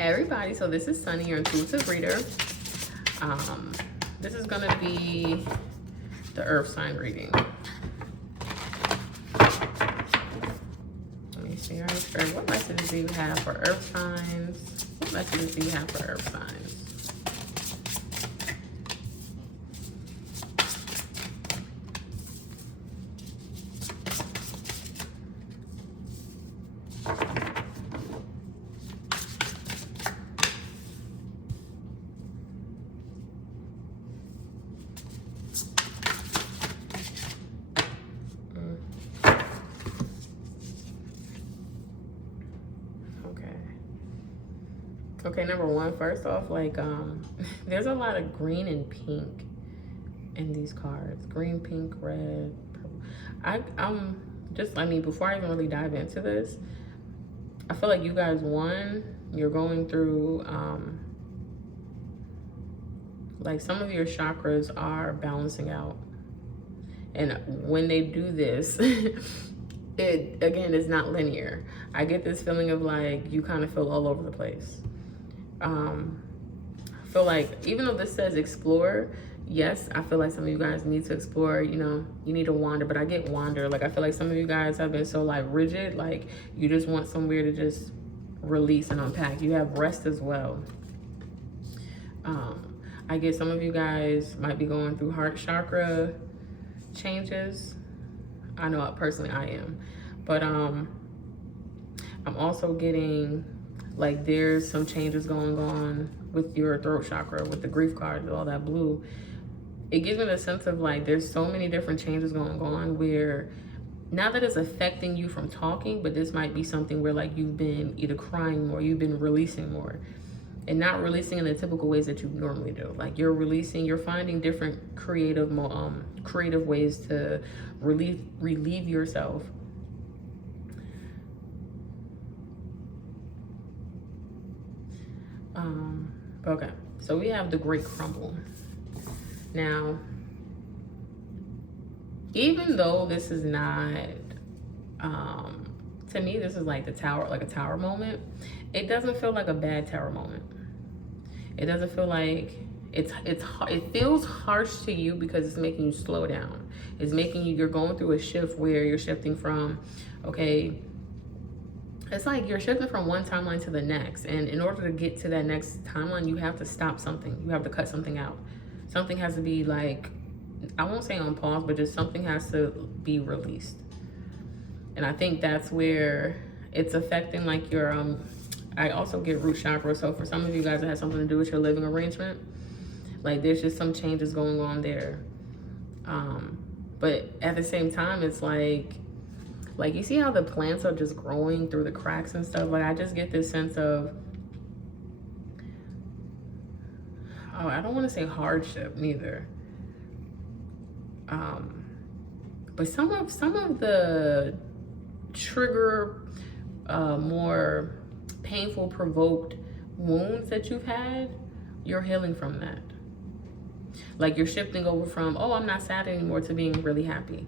Hey everybody, so this is Sunny, your intuitive reader. This is gonna be the earth sign reading. Let me see, Earth Spirit, what messages do you have for earth signs? What messages do you have for earth signs? Okay, number one, first off, like, there's a lot of green and pink in these cards. Green, pink, red, purple. I mean, before I even really dive into this, I feel like you guys, you're going through, like, some of your chakras are balancing out. And when they do this, it, again, is not linear. I get this feeling of, like, you kind of feel all over the place. I feel like, even though this says explore, yes, I feel like some of you guys need to explore, you know, you need to wander, but I get wander. Like, I feel like some of you guys have been so, like, rigid, like, you just want somewhere to just release and unpack. You have rest as well. I get some of you guys might be going through heart chakra changes. I know personally I am, but I'm also getting, like, there's some changes going on with your throat chakra, with the grief card, all that blue. It gives me the sense of, like, there's so many different changes going on where, not that it's affecting you from talking, but this might be something where, like, you've been either crying more, you've been releasing more, and not releasing in the typical ways that you normally do. Like, you're finding different creative ways to relieve yourself. Okay, so we have the Great Crumble. Now, even though this is not, to me, this is like the tower, like a tower moment. It doesn't feel like a bad tower moment. It doesn't feel like it feels harsh to you because it's making you slow down. It's making you're going through a shift where you're shifting from, okay, it's like you're shifting from one timeline to the next. And in order to get to that next timeline, you have to stop something. You have to cut something out. Something has to be, like, I won't say on pause, but just something has to be released. And I think that's where it's affecting, like, your, I also get root chakra. So for some of you guys, it has something to do with your living arrangement. Like, there's just some changes going on there. But at the same time, it's like you see how the plants are just growing through the cracks and stuff? Like, I just get this sense of, oh, I don't want to say hardship neither. But some of the trigger, more painful, provoked wounds that you've had, you're healing from that. Like, you're shifting over from, oh, I'm not sad anymore, to being really happy.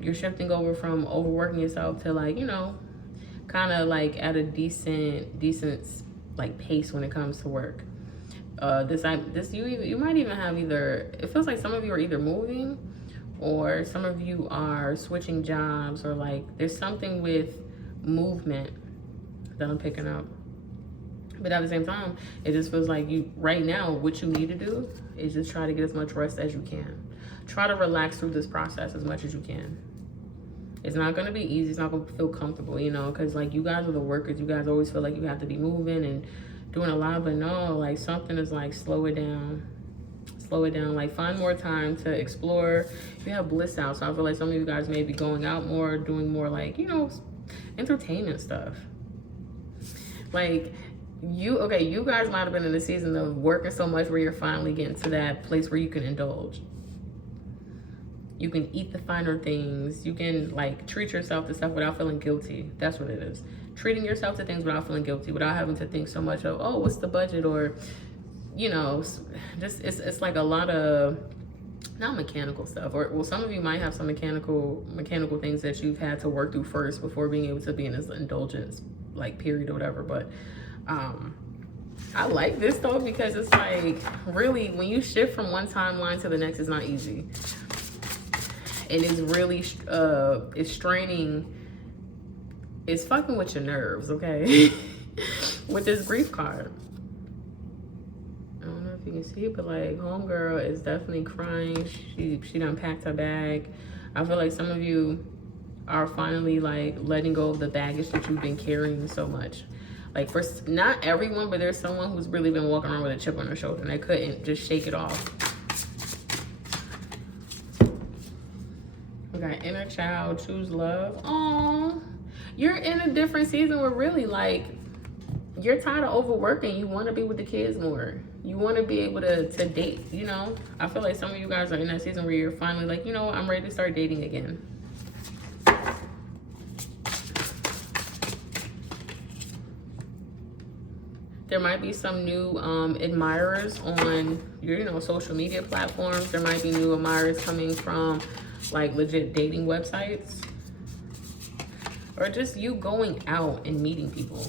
You're shifting over from overworking yourself to, like, you know, kind of like at a decent like pace when it comes to work. You might even have either, it feels like some of you are either moving or some of you are switching jobs, or, like, there's something with movement that I'm picking up. But at the same time, it just feels like right now, what you need to do is just try to get as much rest as you can. Try to relax through this process as much as you can. It's not going to be easy. It's not going to feel comfortable, you know, because, like, you guys are the workers. You guys always feel like you have to be moving and doing a lot, but no, like, something is like, slow it down. Slow it down. Like, find more time to explore. You have bliss out, so I feel like some of you guys may be going out more, doing more, like, you know, entertainment stuff. Like, you guys might have been in the season of working so much where you're finally getting to that place where you can indulge. You can eat the finer things. You can, like, treat yourself to stuff without feeling guilty. That's what it is. Treating yourself to things without feeling guilty, without having to think so much of, oh, what's the budget? Or, you know, just, it's like a lot of, not mechanical stuff. Or, well, some of you might have some mechanical things that you've had to work through first before being able to be in this indulgence, like, period or whatever. But I like this though, because it's like, really, when you shift from one timeline to the next, it's not easy. And it's really, it's straining, it's fucking with your nerves, okay? With this grief card. I don't know if you can see it, but like, homegirl is definitely crying. She done packed her bag. I feel like some of you are finally like letting go of the baggage that you've been carrying so much. Like, for not everyone, but there's someone who's really been walking around with a chip on their shoulder and they couldn't just shake it off. We got inner child, choose love. Oh, you're in a different season where really like you're tired of overworking. You want to be with the kids more. You want to be able to date, you know? I feel like some of you guys are in that season where you're finally like, you know what, I'm ready to start dating again. There might be some new admirers on your, you know, social media platforms. There might be new admirers coming from like legit dating websites, or just you going out and meeting people.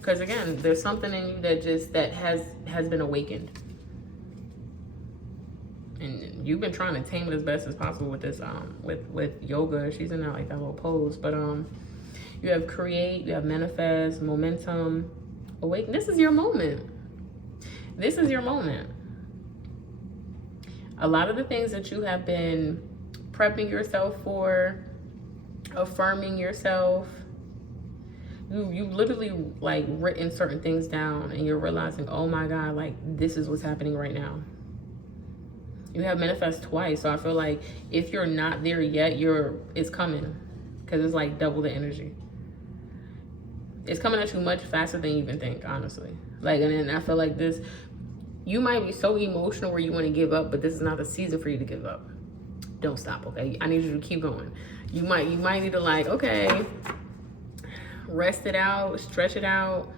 Because again, there's something in you that has been awakened, and you've been trying to tame it as best as possible with this with yoga. She's in that like that little pose, but you have create, you have manifest, momentum, awaken. This is your moment. This is your moment. A lot of the things that you have been prepping yourself for, affirming yourself, you've literally like written certain things down and you're realizing, oh my God, like this is what's happening right now. You have manifest twice. So I feel like if you're not there yet, it's coming, because it's like double the energy. It's coming at you much faster than you even think, honestly. Like, and then I feel like this, you might be so emotional where you want to give up, but this is not the season for you to give up. Don't stop, okay? I need you to keep going. You might need to like, okay, rest it out, stretch it out,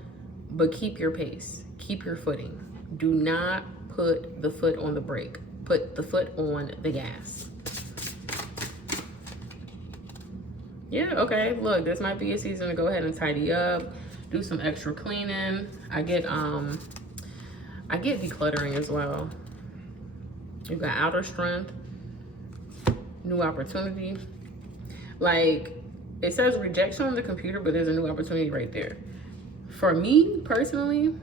but keep your pace, keep your footing. Do not put the foot on the brake. Put the foot on the gas. Yeah, okay, look, this might be a season to go ahead and tidy up, do some extra cleaning. I get decluttering as well. You got outer strength, new opportunity. Like, it says rejection on the computer, but there's a new opportunity right there. For me, personally,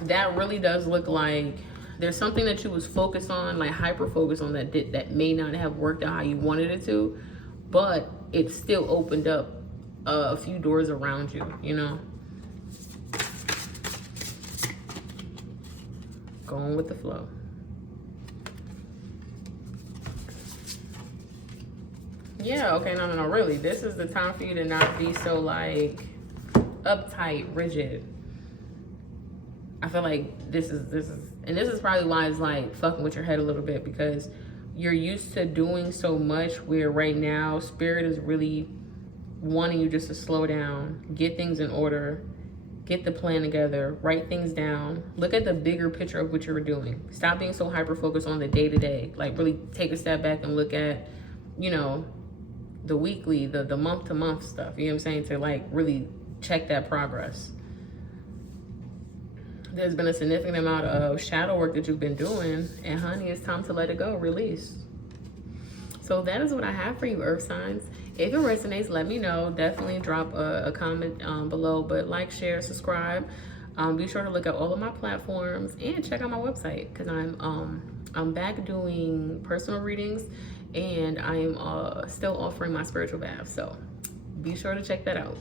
that really does look like there's something that you was focused on, like hyper-focused on, that may not have worked out how you wanted it to, but it still opened up a few doors around you, you know? Going with the flow. Yeah, okay, no, really. This is the time for you to not be so like uptight, rigid. I feel like this is probably why it's like fucking with your head a little bit, because you're used to doing so much where right now spirit is really wanting you just to slow down, get things in order, get the plan together, write things down, look at the bigger picture of what you're doing. Stop being so hyper focused on the day-to-day. Like, really take a step back and look at, you know, the weekly, the month-to-month stuff, you know what I'm saying, to like really check that progress. There's been a significant amount of shadow work that you've been doing, and honey, it's time to let it go, release. So that is what I have for you, earth signs. If it resonates, let me know. Definitely drop a comment below, but like, share, subscribe. Be sure to look at all of my platforms and check out my website, because I'm back doing personal readings, and I am still offering my spiritual bath. So be sure to check that out.